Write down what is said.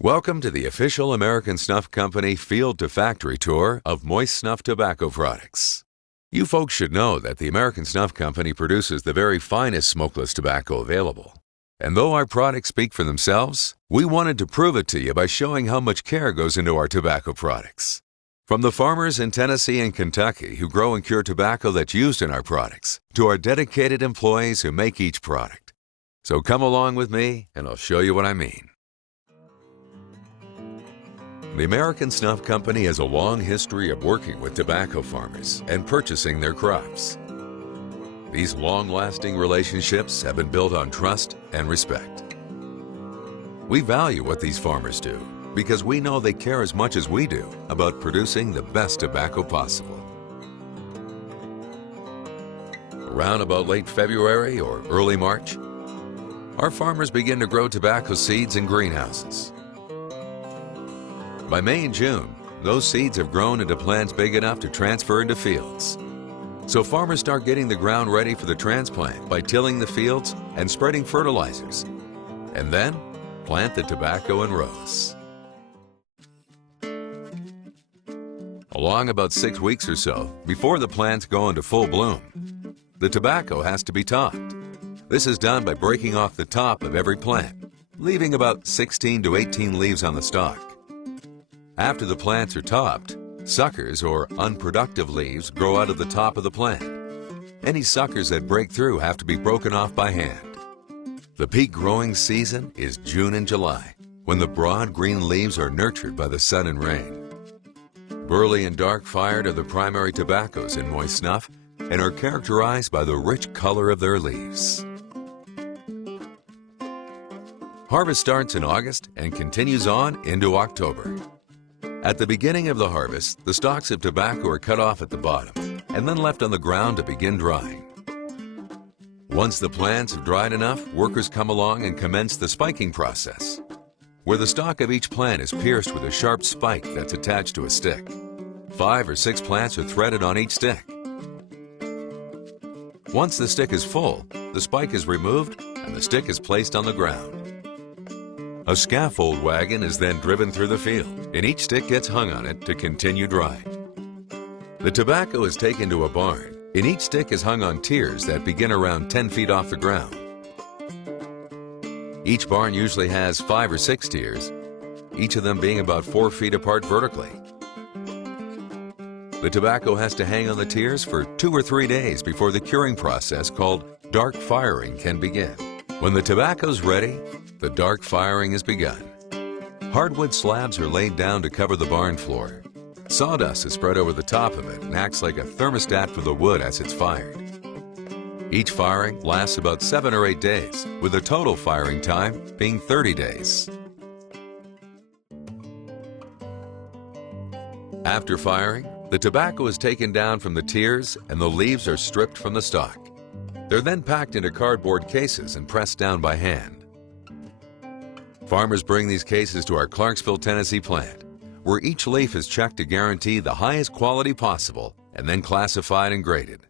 Welcome to the official American Snuff Company Field to Factory Tour of moist snuff tobacco products. You folks should know that the American Snuff Company produces the very finest smokeless tobacco available. And though our products speak for themselves, we wanted to prove it to you by showing how much care goes into our tobacco products. From the farmers in Tennessee and Kentucky who grow and cure tobacco that's used in our products, to our dedicated employees who make each product. So come along with me and I'll show you what I mean. The American Snuff Company has a long history of working with tobacco farmers and purchasing their crops. These long-lasting relationships have been built on trust and respect. We value what these farmers do because we know they care as much as we do about producing the best tobacco possible. Around about late February or early March, our farmers begin to grow tobacco seeds in greenhouses. By May and June, those seeds have grown into plants big enough to transfer into fields. So farmers start getting the ground ready for the transplant by tilling the fields and spreading fertilizers, and then plant the tobacco in rows. Along about 6 weeks or so, before the plants go into full bloom, the tobacco has to be topped. This is done by breaking off the top of every plant, leaving about 16 to 18 leaves on the stalk. After the plants are topped, suckers or unproductive leaves grow out of the top of the plant. Any suckers that break through have to be broken off by hand. The peak growing season is June and July, when the broad green leaves are nurtured by the sun and rain. Burley and dark fired are the primary tobaccos in moist snuff and are characterized by the rich color of their leaves. Harvest starts in August and continues on into October. At the beginning of the harvest, the stalks of tobacco are cut off at the bottom and then left on the ground to begin drying. Once the plants have dried enough, workers come along and commence the spiking process, where the stalk of each plant is pierced with a sharp spike that's attached to a stick. 5 or 6 plants are threaded on each stick. Once the stick is full, the spike is removed and the stick is placed on the ground. A scaffold wagon is then driven through the field, and each stick gets hung on it to continue drying. The tobacco is taken to a barn, and each stick is hung on tiers that begin around 10 feet off the ground. Each barn usually has 5 or 6 tiers, each of them being about 4 feet apart vertically. The tobacco has to hang on the tiers for 2 or 3 days before the curing process called dark firing can begin. When the tobacco's ready, the dark firing is begun. Hardwood slabs are laid down to cover the barn floor. Sawdust is spread over the top of it and acts like a thermostat for the wood as it's fired. Each firing lasts about 7 or 8 days, with the total firing time being 30 days. After firing, the tobacco is taken down from the tiers and the leaves are stripped from the stalk. They're then packed into cardboard cases and pressed down by hand. Farmers bring these cases to our Clarksville, Tennessee plant, where each leaf is checked to guarantee the highest quality possible and then classified and graded.